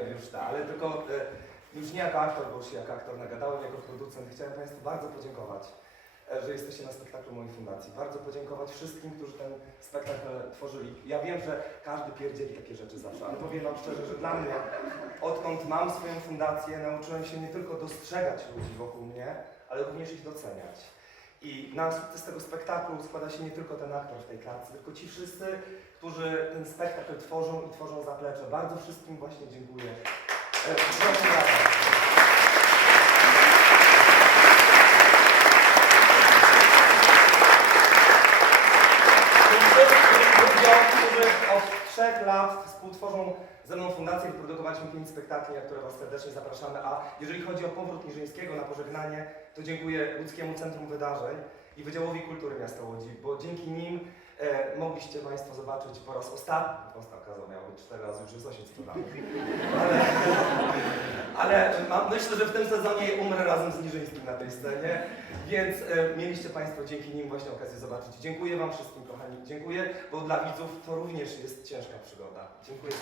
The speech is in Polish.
wiem, już ta, ale tylko e, już nie jako aktor, bo już się jako aktor nagadałem, jako producent. Chciałem Państwu bardzo podziękować, e, że jesteście na spektaklu mojej fundacji. Bardzo podziękować wszystkim, którzy ten spektakl tworzyli. Ja wiem, że każdy pierdzieli takie rzeczy zawsze, ale powiem Wam szczerze, że dla mnie, odkąd mam swoją fundację, nauczyłem się nie tylko dostrzegać ludzi wokół mnie, ale również ich doceniać. I na sukces tego spektaklu składa się nie tylko ten aktor w tej klatce, tylko ci wszyscy, którzy ten spektakl tworzą i tworzą zaplecze. Bardzo wszystkim właśnie dziękuję. E, proszę bardzo. Tym wszystkim ludziom, którzy od trzech lat współtworzą ze mną fundację, wyprodukowaliśmy pięć spektakli, na które Was serdecznie zapraszamy. A jeżeli chodzi o powrót Niżyńskiego na pożegnanie, to dziękuję Łódzkiemu Centrum Wydarzeń i Wydziałowi Kultury Miasta Łodzi, bo dzięki nim e, mogliście Państwo zobaczyć po raz ostatni, prosta okazja miała być cztery razy, już jest osiem sprzedany. Ale, ale myślę, że w tym sezonie umrę razem z Niżyńskim na tej scenie, więc e, mieliście Państwo dzięki nim właśnie okazję zobaczyć. Dziękuję Wam wszystkim, kochani. Dziękuję, bo dla widzów to również jest ciężka przygoda. Dziękuję.